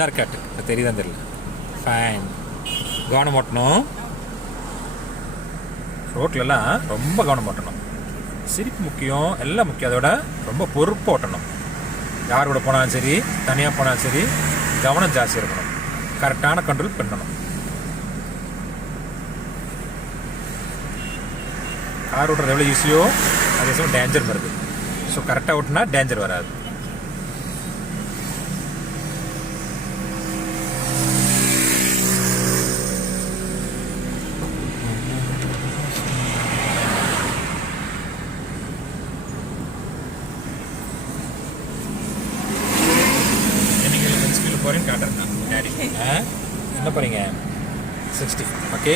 காட்டு தெரியுதான் தெரியல. ஃபைன். கவனம் ஓட்டணும். ரோட்லலாம் ரொம்ப கவனம் ஓட்டணும். சிரிப்பு முக்கியம், எல்லாம் முக்கியம். அதோட ரொம்ப பொறுப்பு ஓட்டணும். யார் கூட போனாலும் சரி, தனியாக போனாலும் சரி, கவனம் ஜாஸ்தி இருக்கணும். கரெக்டான கண்ட்ரோல் பண்ணணும். கார் ஓட்டுறது எவ்வளோ ஈஸியோ அதே சமயம் டேஞ்சர் வருது. ஸோ கரெக்டாக ஓட்டினா டேஞ்சர் வராது. போறேன்னு காட்டுறேன். என்ன போறீங்க? 60. ஓகே.